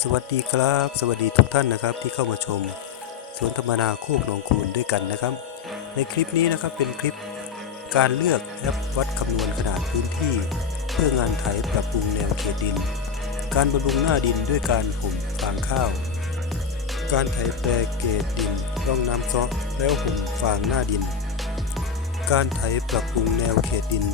สวัสดีครับ สวัสดีทุกท่านนะครับที่เข้ามาชมสวนธรรมนาโคกหนองคูนด้วยกันนะครับ ในคลิปนี้นะครับเป็นคลิปการเลือกแอปวัดคำนวณขนาดพื้นที่ เพื่องานไถปรับปรุงแนวเขตดิน การบำรุงหน้าดินด้วยการห่มฟางข้าว การไถแปรเกตดินร่องน้ำซาะแล้วห่มฟางหน้าดิน การไถปรับปรุงแนวเขตดิน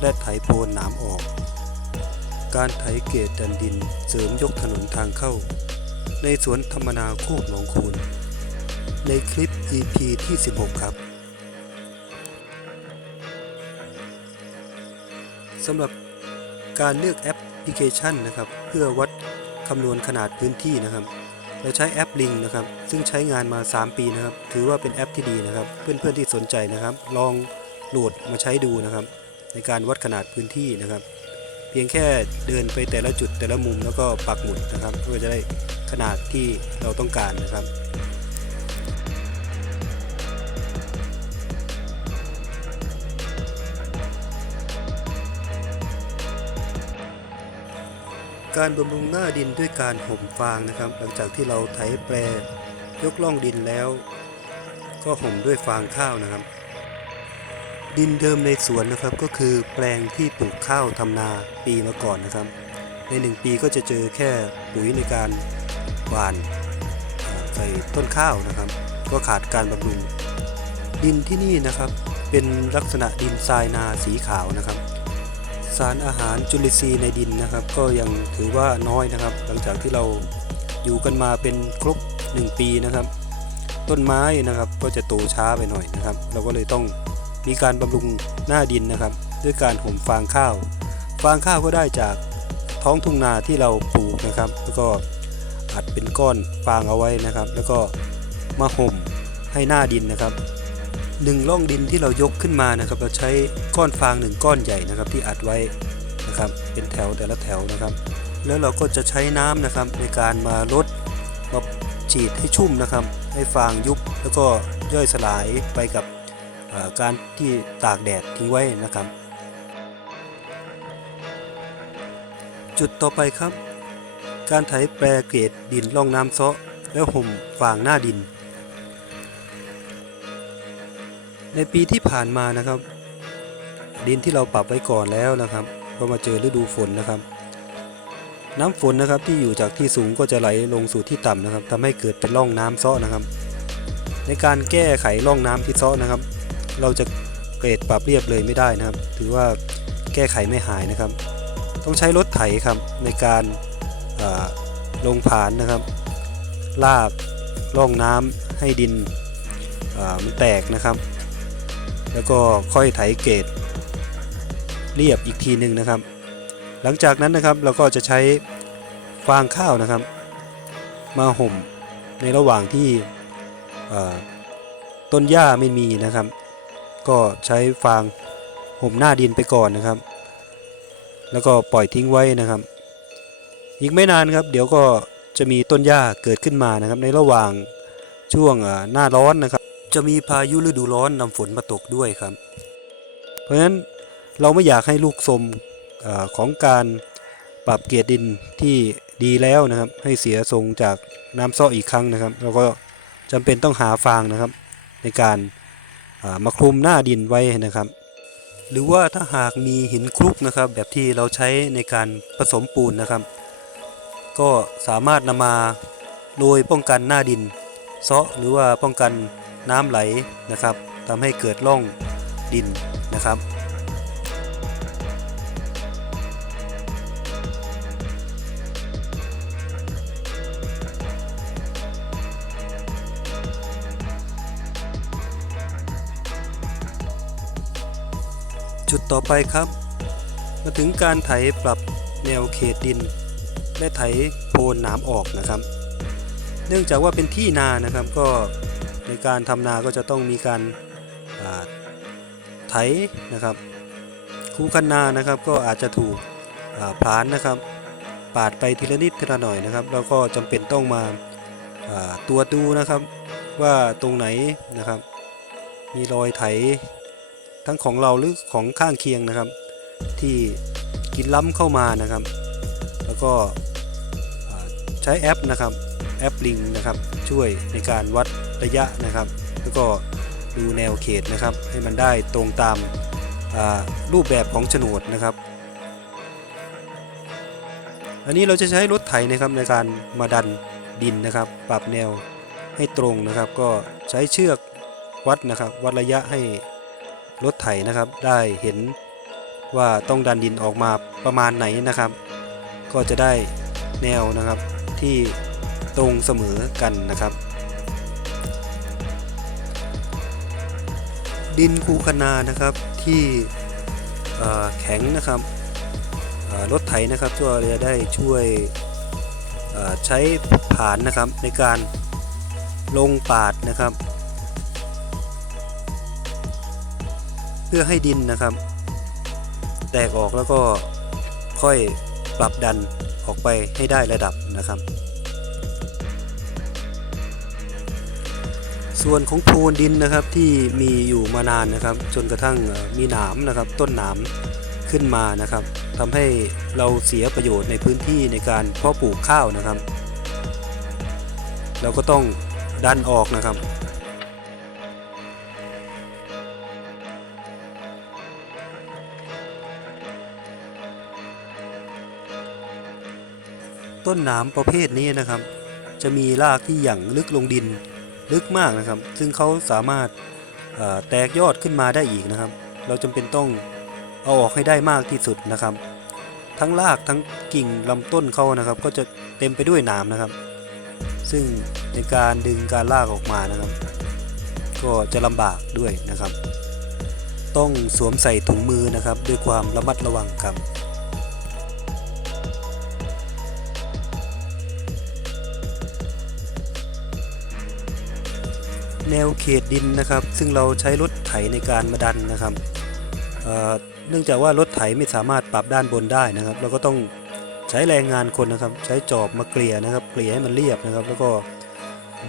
และไถโพนหนามออก การไถเกตดันดินเสริมยกถนนทางเข้า ในสวนธรรมนาโคกหนองคูนในคลิป EP ที่ 16 ครับสำหรับการเลือกแอปพลิเคชันนะครับ เพื่อวัดคำนวณขนาดพื้นที่นะครับ เราใช้แอปลิงนะครับ ซึ่งใช้งานมา 3 ปีนะครับ ถือว่าเป็นแอปที่ดีนะครับ เพื่อนๆที่สนใจนะครับ ลองโหลดมาใช้ดูนะครับ ในการวัดขนาดพื้นที่นะครับ เพียงแค่เดินไปแต่ละจุดแต่ละมุมแล้วก็ปักหมุดนะครับเพื่อจะได้ขนาดที่เราต้องการนะครับการบำรุงหน้าดินด้วยการห่มฟางนะครับ หลังจากที่เราไถแปรยกล่องดินแล้ว ก็ห่มด้วยฟางข้าวนะครับ ดินเดิมในสวนนะครับก็คือแปลงที่ปลูกข้าวทำนาปีมาก่อนนะครับ ในหนึ่งปีก็จะเจอแค่ปุ๋ยในการหว่านใส่ต้นข้าวนะครับ ก็ขาดการบำรุงดินที่นี่นะครับเป็นลักษณะดินทรายนาสีขาวนะครับ สารอาหารจุลินทรีย์ในดินนะครับ ก็ยังถือว่าน้อยนะครับ หลังจากที่เราอยู่กันมาเป็นครบ 1 ปีนะครับ ต้นไม้นะครับก็จะโตช้าไปหน่อยนะครับ เราก็เลยต้อง มีการบำรุงหน้าดินนะครับ ด้วยการห่มฟางข้าว ฟางข้าวก็ได้จากท้องทุ่งนาที่เราปลูกนะครับ แล้วก็อัดเป็นก้อนฟางเอาไว้นะครับ แล้วก็มาห่มให้หน้าดินนะครับหนึ่งร่องดินที่เรายกขึ้นมานะครับ เราใช้ก้อนฟางหนึ่งก้อนใหญ่นะครับ ที่อัดไว้นะครับ เป็นแถวแต่ละแถวนะครับ แล้วเราก็จะใช้น้ำนะครับในการมาลดมาฉีดให้ชุ่มนะครับ ให้ฟางยุบแล้วก็ย่อยสลายไปกับ การที่ตากแดดทิ้งไว้นะครับ จุดต่อไปครับ การไถแปรเกรดดินล่องน้ำเซาะแล้วห่มฟางหน้าดิน ในปีที่ผ่านมานะครับ ดินที่เราปรับไว้ก่อนแล้วนะครับก็มาเจอฤดูฝนนะครับ น้ำฝนนะครับที่อยู่จากที่สูงก็จะไหลลงสู่ที่ต่ำนะครับทำให้เกิดเป็นร่องน้ำเซาะนะครับ ในการแก้ไขร่องน้ำที่เซาะนะครับ เราจะเกรดปรับเรียบเลยไม่ได้นะครับ ถือว่าแก้ไขไม่หายนะครับ ต้องใช้รถไถครับในการาลงผานนะครับ ลากร่องน้ำให้ดินมันแตกนะครับ แล้วก็ค่อยไถเกรดเรียบอีกทีหนึ่งนะครับ หลังจากนั้นนะครับเราก็จะใช้ฟางข้าวนะครับ มาห่มในระหว่างที่ต้นหญ้าไม่มีนะครับ ก็ใช้ฟางห่มหน้าดินไปก่อนนะครับ แล้วก็ปล่อยทิ้งไว้นะครับ อีกไม่นานครับ เดี๋ยวก็จะมีต้นหญ้าเกิดขึ้นมานะครับ ในระหว่างช่วงหน้าร้อนนะครับ จะมีพายุฤดูร้อนนำฝนมาตกด้วยครับ เพราะฉะนั้นเราไม่อยากให้ลูกสมอของการปรับเกียรดินที่ดีแล้วนะครับ ให้เสียทรงจากน้ำเซ้ออีกครั้งนะครับ เราก็จำเป็นต้องหาฟางนะครับ ในการ มาคลุมหน้าดินไว้นะครับ หรือว่าถ้าหากมีหินคลุกนะครับ แบบที่เราใช้ในการผสมปูนนะครับ ก็สามารถนำมาโรยป้องกันหน้าดินเซาะหรือว่าป้องกันน้ำไหลนะครับทำให้เกิดร่องดินนะครับ จุดต่อไปครับ มาถึงการไถปรับแนวเขตดิน และไถโพนหนามออกนะครับ เนื่องจากว่าเป็นที่นานะครับก็ในการทำนาก็จะต้องมีการาไถนะครับคูคันนานะครับก็อาจจะถูกอ่าพลานนะครับ ปาดไปทีละนิดทีละหน่อยนะครับ แล้วก็จำเป็นต้องมาาตรวดูนะครับ ว่าตรงไหนนะครับ มีรอยไถ ทั้งของเราหรือของข้างเคียงนะครับ ที่กินล้ำเข้ามานะครับ แล้วก็ใช้แอปนะครับแอปลิงนะครับช่วยในการวัดระยะนะครับ แล้วก็ดูแนวเขตนะครับ ให้มันได้ตรงตามารูปแบบของโฉนดนะครับ อันนี้เราจะใช้รถไถนะครับในการมาดันดินนะครับ ปรับแนวให้ตรงนะครับ ก็ใช้เชือกวัดนะครับ วัดระยะให้ รถไถนะครับ ได้เห็นว่าต้องดันดินออกมาประมาณไหนนะครับ ก็จะได้แนวนะครับที่ตรงเสมอกันนะครับ ดินคูคนานะครับที่แข็งนะครับรถไถนะครับก็จะได้ช่วยใช้ผานนะครับในการลงปาดนะครับ พื่อให้ดินนะครับ แตกออกแล้วก็ค่อยปรับดันออกไปให้ได้ระดับนะครับ ส่วนของโพนดินนะครับที่มีอยู่มานานนะครับ จนกระทั่งมีหนามนะครับ ต้นหนามขึ้นมานะครับทำให้เราเสียประโยชน์ในพื้นที่ในการเพาะปลูกข้าวนะครับ เราก็ต้องดันออกนะครับ ต้นหนามประเภทนี้นะครับ จะมีรากที่หยั่งลึกลงดินลึกมากนะครับ ซึ่งเขาสามารถแตกยอดขึ้นมาได้อีกนะครับ เราจำเป็นต้องเอาออกให้ได้มากที่สุดนะครับ ทั้งรากทั้งกิ่งลำต้นเขานะครับ ก็จะเต็มไปด้วยหนามนะครับ ซึ่งในการดึงการลากออกมานะครับ ก็จะลำบากด้วยนะครับ ต้องสวมใส่ถุงมือนะครับ ด้วยความระมัดระวังครับ แนวเขตดินนะครับ ซึ่งเราใช้รถไถในการมาดันนะครับเเนื่องจากว่ารถไถไม่สามารถปรับด้านบนได้นะครับ เราก็ต้องใช้แรงงานคนนะครับ ใช้จอบมาเกลี่ยนะครับ เกลี่ยให้มันเรียบนะครับ แล้วก็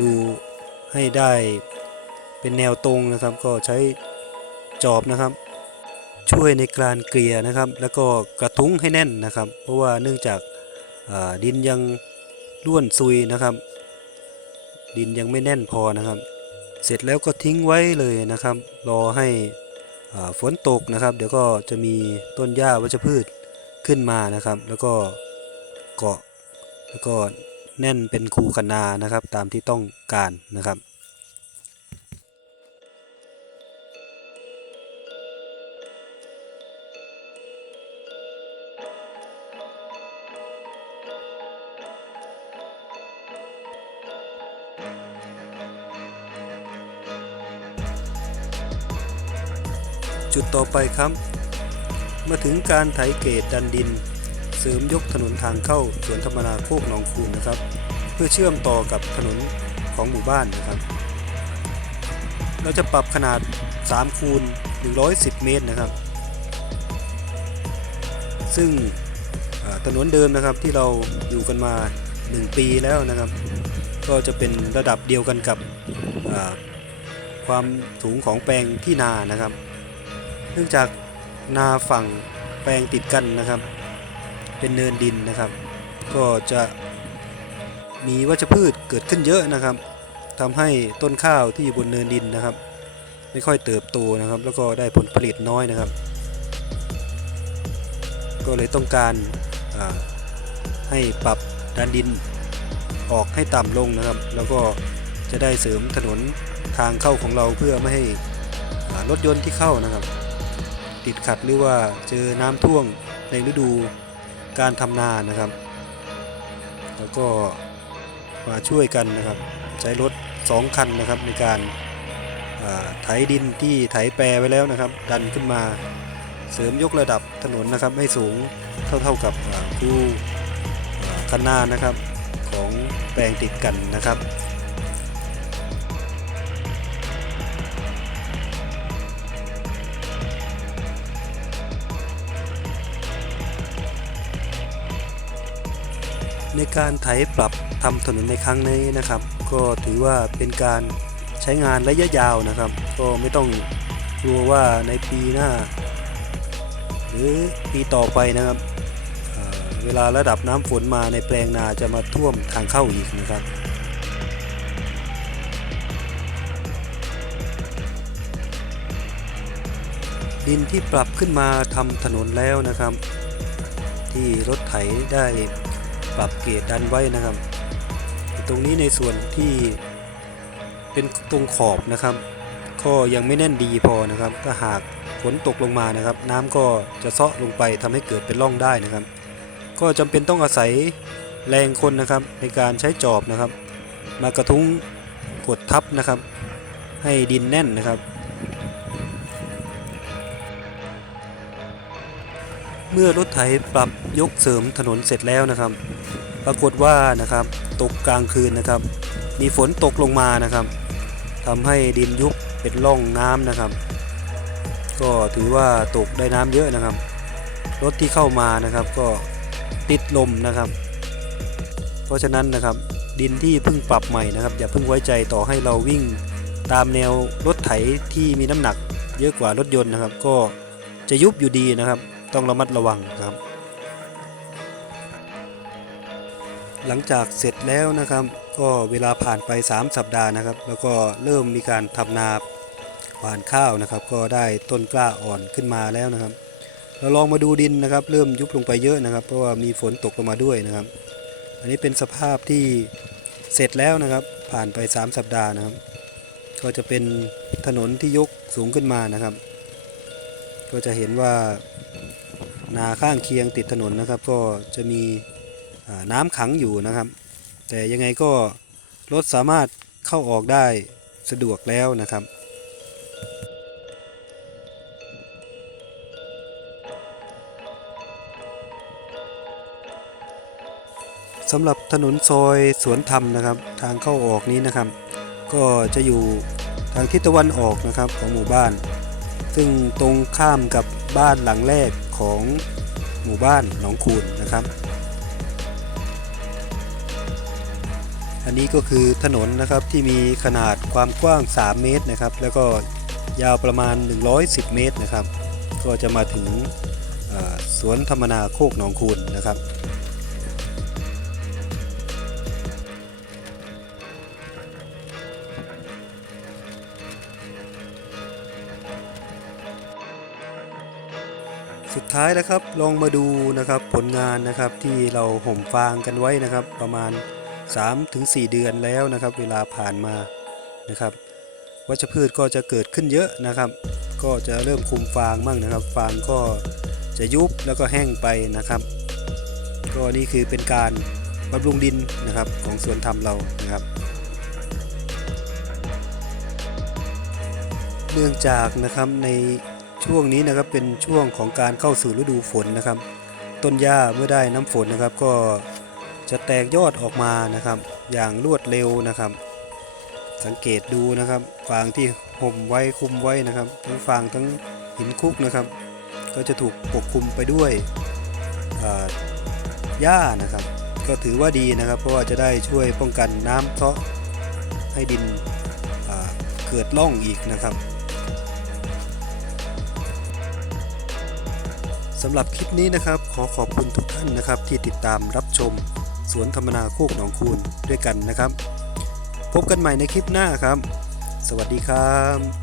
ดูให้ได้เป็นแนวตรงนะครับ ก็ใช้จอบนะครับ ช่วยในการเกลี่ยนะครับ แล้วก็กระทุ้งให้แน่นนะครับ เพราะว่าเนื่องจากาดินยังร่วนซุยนะครับ ดินยังไม่แน่นพอนะครับ เสร็จแล้วก็ทิ้งไว้เลยนะครับ รอให้อ่าฝนตกนะครับ เดี๋ยวก็จะมีต้นหญ้าวัชพืชขึ้นมานะครับ แล้วก็เกาะแล้วก็แน่นเป็นคูคนานะครับ ตามที่ต้องการนะครับ ดต่อไปครับ มาถึงการไถเกตดันดิน เสริมยกถนนทางเข้าสวนธรรมนาโคกหนองคูนนะครับ เพื่อเชื่อมต่อกับถนนของหมู่บ้านนะครับ เราจะปรับขนาด3คูณ110 เมตรนะครับ ซึ่งถนนเดิมนะครับที่เราอยู่กันมา 1 ปีแล้วนะครับ ก็จะเป็นระดับเดียวกันกับความสูงของแปลงที่นานะครับ เนื่องจากนาฝั่งแปลงติดกันนะครับ เป็นเนินดินนะครับ ก็จะมีวัชพืชเกิดขึ้นเยอะนะครับทำให้ต้นข้าวที่อยู่บนเนินดินนะครับ ไม่ค่อยเติบโตนะครับ แล้วก็ได้ผลผลิตน้อยนะครับ ก็เลยต้องการให้ปรับดันดินออกให้ต่ำลงนะครับ แล้วก็จะได้เสริมถนนทางเข้าของเราเพื่อไม่ให้รถยนต์ที่เข้านะครับ ติดขัดหรือว่าเจอน้ำท่วมในฤดูการทำนานะครับ แล้วก็มาช่วยกันนะครับ ใช้รถ 2 คันนะครับในการอ่าไถดินที่ไถแปรไว้แล้วนะครับ ดันขึ้นมาเสริมยกระดับถนนนะครับให้สูงเท่าเท่าๆกับอ่าคูอ่าคันนานะครับของแปลงติดกันนะครับ ในการไถปรับทำถนนในครั้งนี้นะครับ ก็ถือว่าเป็นการใช้งานระยะยาวนะครับ ก็ไม่ต้องกลัวว่าในปีหน้า หรือปีต่อไปนะครับเอ่อเวลาระดับน้ำฝนมาในแปลงนาจะมาท่วมทางเข้าอีกนะครับ ดินที่ปรับขึ้นมาทำถนนแล้วนะครับ ที่รถไถได้ ปรับเกรดดันไว้นะครับ ตรงนี้ในส่วนที่เป็นตรงขอบนะครับ ก็ยังไม่แน่นดีพอนะครับ ถ้าหากฝนตกลงมานะครับ น้ำก็จะเซาะลงไปทำให้เกิดเป็นร่องได้นะครับ ก็จำเป็นต้องอาศัยแรงคนนะครับ ในการใช้จอบนะครับ มากระทุ้งกดทับนะครับ ให้ดินแน่นนะครับ เมื่อรถไถปรับยกเสริมถนนเสร็จแล้วนะครับ ปรากฏว่านะครับตกกลางคืนนะครับ มีฝนตกลงมานะครับทำให้ดินยุบเป็นร่องน้ำนะครับ ก็ถือว่าตกได้น้ำเยอะนะครับ รถที่เข้ามานะครับก็ติดลมนะครับ เพราะฉะนั้นนะครับดินที่เพิ่งปรับใหม่นะครับ อย่าเพิ่งไว้ใจต่อให้เราวิ่งตามแนวรถไถที่มีน้ำหนัก เยอะกว่ารถยนต์นะครับ ก็จะยุบอยู่ดีนะครับ ต้องระมัดระวังครับ หลังจากเสร็จแล้วนะครับ ก็เวลาผ่านไป 3 สัปดาห์นะครับ แล้วก็เริ่มมีการทำนาหว่านข้าวนะครับ ก็ได้ต้นกล้าอ่อนขึ้นมาแล้วนะครับ เราลองมาดูดินนะครับ เริ่มยุบลงไปเยอะนะครับ เพราะว่ามีฝนตกลงมาด้วยนะครับ อันนี้เป็นสภาพที่เสร็จแล้วนะครับ ผ่านไป 3 สัปดาห์นะครับ ก็จะเป็นถนนที่ยกสูงขึ้นมานะครับ ก็จะเห็นว่า นาข้างเคียงติดถนนนะครับ ก็จะมีน้ำขังอยู่นะครับ แต่ยังไงก็รถสามารถเข้าออกได้สะดวกแล้วนะครับสำหรับถนนซอยสวนธรรมนะครับ ทางเข้าออกนี้นะครับ ก็จะอยู่ทางทิศตะวันออกนะครับของหมู่บ้าน ซึ่งตรงข้ามกับบ้านหลังแรก ของหมู่บ้านหนองคูนนะครับ อันนี้ก็คือถนนนะครับที่มีขนาดความกว้าง 3 เมตรนะครับ แล้วก็ยาวประมาณ 110 เมตรนะครับ ก็จะมาถึงสวนธรรมนาโคกหนองคูนนะครับ สุดท้ายนะครับลองมาดูนะครับผลงานนะครับที่เราห่มฟางกันไว้นะครับ ประมาณ 3-4 เดือนแล้วนะครับ เวลาผ่านมานะครับ วัชพืชก็จะเกิดขึ้นเยอะนะครับ ก็จะเริ่มคุมฟางบ้างนะครับ ฟางก็จะยุบแล้วก็แห้งไปนะครับ ก็นี่คือเป็นการบำรุงดินนะครับของสวนธรรมเรานะครับเนื่องจากนะครับใน ช่วงนี้นะครับเป็นช่วงของการเข้าสู่ฤดูฝนนะครับ ต้นหญ้าเมื่อได้น้ำฝนนะครับ ก็จะแตกยอดออกมานะครับ อย่างรวดเร็วนะครับ สังเกตดูนะครับฟางที่ห่มไว้คุมไว้นะครับ ทั้งฟางทั้งหินคุกนะครับ ก็จะถูกปกคลุมไปด้วยหญ้านะครับ ก็ถือว่าดีนะครับ เพราะว่าจะได้ช่วยป้องกันน้ำเซาะให้ดินเกิดร่องอีกนะครับ สำหรับคลิปนี้นะครับ ขอขอบคุณทุกท่านนะครับ ที่ติดตามรับชม สวนธรรมนาโคกหนองคูนด้วยกันนะครับ พบกันใหม่ในคลิปหน้าครับ สวัสดีครับ